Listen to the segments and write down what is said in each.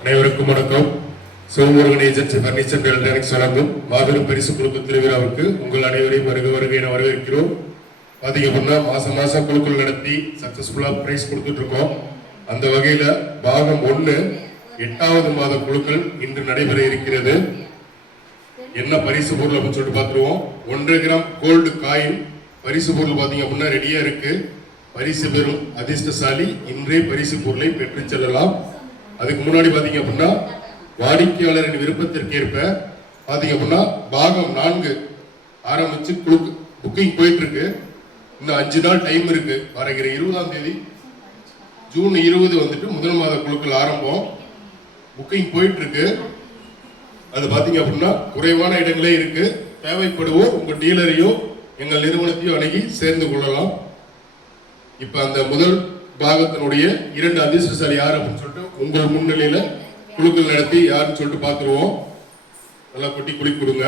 அனைவருக்கும் வணக்கம். Sivamurugan agency furniture electronics வழங்கும் மாபெரும் பரிசு குழுக்கள் திருவிழாவுக்கு உங்கள் அனைவரையும் வருக என வரவேற்கிறோம். பாத்தீங்க அப்படின்னா மாசம் குழுக்கள் நடத்தி சக்சஸ்ஃபுல்லா பிரைஸ் கொடுத்துட்டு இருக்கோம். அந்த வகையில பாகம் 1 8வது மாத குழுக்கள் இன்று நடைபெற இருக்கிறது. என்ன பரிசு பொருள் அப்படின்னு சொல்லிட்டு பார்த்துருவோம். 1 கிராம் கோல்டு காயின் பரிசு பொருள் பாத்தீங்க அப்படின்னா ரெடியா இருக்கு. பரிசு பெறும் அதிர்ஷ்டசாலி இன்றே பரிசு பொருளை பெற்று செல்லலாம். அதுக்கு முன்னாடி பாத்தீங்க அப்படின்னா வாடிக்கையாளரின் விருப்பத்திற்கேற்ப பாத்தீங்க அப்படின்னா பாகம் 4 ஆரம்பிச்சு புக்கிங் போயிட்டு இருக்கு. இன்னும் 5 நாள் டைம் இருக்கு. வருகிற 20ஆம் தேதி ஜூன் 20 வந்துட்டு முதல் மாத குழுக்கள் ஆரம்பம். புக்கிங் போயிட்டு இருக்கு. அது பாத்தீங்க அப்படின்னா குறைவான இடங்களே இருக்கு. தேவைப்படுவோம் உங்க டீலரையும் எங்கள் நிறுவனத்தையும் அணுகி சேர்ந்து கொள்ளலாம். இப்ப அந்த முதல் பாகத்தினுடைய 2 அதிர்ஷ்டசாலி யார் அப்படின்னு சொல்லிட்டு உங்கள் முன்னிலையில குழுக்கள் நடத்தி யாருன்னு சொல்லிட்டு பார்த்துருவோம். நல்லா கொட்டி குளி கொடுங்க.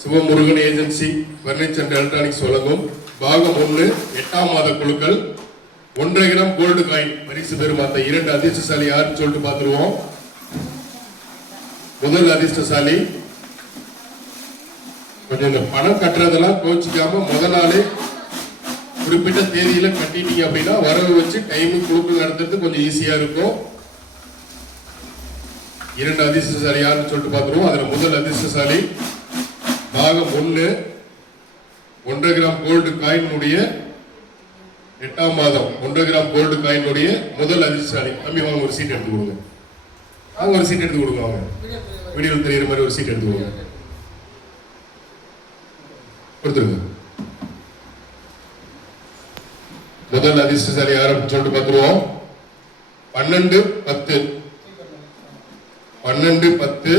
Sivamurugan agency furniture and electronics வழங்கும் பாகம் 1 8ஆம் மாத குழுக்கள் 1 கிராம் கோல்டு காயின் பரிசு பெறும் அந்த 2 அதிர்ஷ்டசாலி யாருன்னு சொல்லிட்டு பார்த்துருவோம். முதல் அதிர்ஷ்டசாலி கொஞ்சம் இந்த பணம் கட்டுறதெல்லாம் கோச்சிக்காம முதல் நாளே குறிப்பிட்ட தேதியில கட்டிட்டீங்க அப்படின்னா வரவு வச்சு டைமிங் குழுக்கள் நடத்துறது கொஞ்சம் ஈஸியா இருக்கும். 2 அதிர்ஷ்டசாலி யாருன்னு சொல்லிட்டு பார்த்துருவோம். அதுல முதல் அதிர்ஷ்டசாலி பாகம் 1 1 கிராம் கோல்டு காயினுடைய 8ஆம் மாதம் 1 கிராம் கோல்டு காயினுடைய முதல் அதிர்ஷ்டசாலி. தம்பி வாங்க ஒரு சீட் எடுத்து கொடுங்க. வாங்க ஒரு சீட் எடுத்து கொடுங்க. வாங்க வீடியோவில் தெரியுற மாதிரி ஒரு சீட் எடுத்து கொடுங்க. கொடுத்துருங்க. முதல் அதிர்ஷ்டசாலி யார் அப்படின்னு சொல்லிட்டு பார்த்துருவோம். 12-10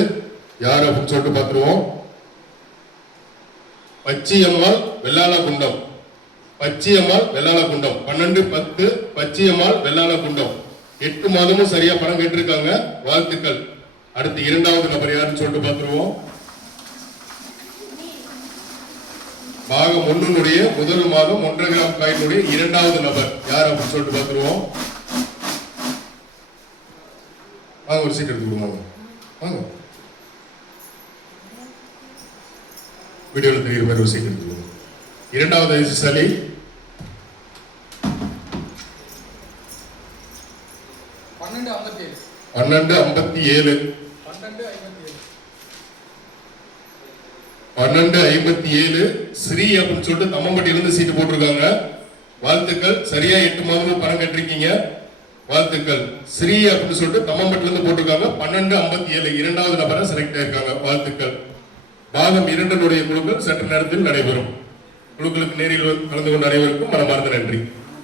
யார் அப்படின்னு சொல்லிட்டு பார்த்துருவோம். பச்சியம்மாள் வெள்ளாளகுண்டம் 12-10 பச்சியம்மாள் வெள்ளாளகுண்டம் 8 மாதமும் சரியா பணம் கேட்டிருக்காங்க. வாழ்த்துக்கள். அடுத்து 2வது நபர் யாருன்னு சொல்லிட்டு பார்த்துருவோம். பாகம் 1 முதல் மாதம் 1 கிராம் காயினுடைய 2வது நபர் யார் அப்படின்னு சொல்லிட்டு பார்த்துருவோம். வாங்க ஒரு சீட் எடுத்துக்கோங்க. வாங்க வீடியோவில் தெரியுற மாதிரி ஒரு சீட் எடுத்துக்கோங்க. 2வது அதிர்ஷ்டசாலி 1257 ஸ்ரீ அப்படின்னு சொல்லிட்டு தம்மம்பட்டியிலிருந்து சீட்டு போட்டிருக்காங்க. வாழ்த்துக்கள். சரியா 8 மாதமும் பணம் கட்டிருக்கீங்க. வாழ்த்துக்கள். ஸ்ரீ அப்படின்னு சொல்லிட்டு தம்மம்பட்டிலிருந்து போட்டிருக்காங்க. 1257 2வது நபரை செலக்ட் ஆயிருக்காங்க. வாழ்த்துக்கள். பாகம் 2 குழுக்கள் சற்று நேரத்தில் நடைபெறும். குழுக்களுக்கு நேரில் கலந்து கொண்ட அனைவருக்கும் மனமார்ந்த நன்றி.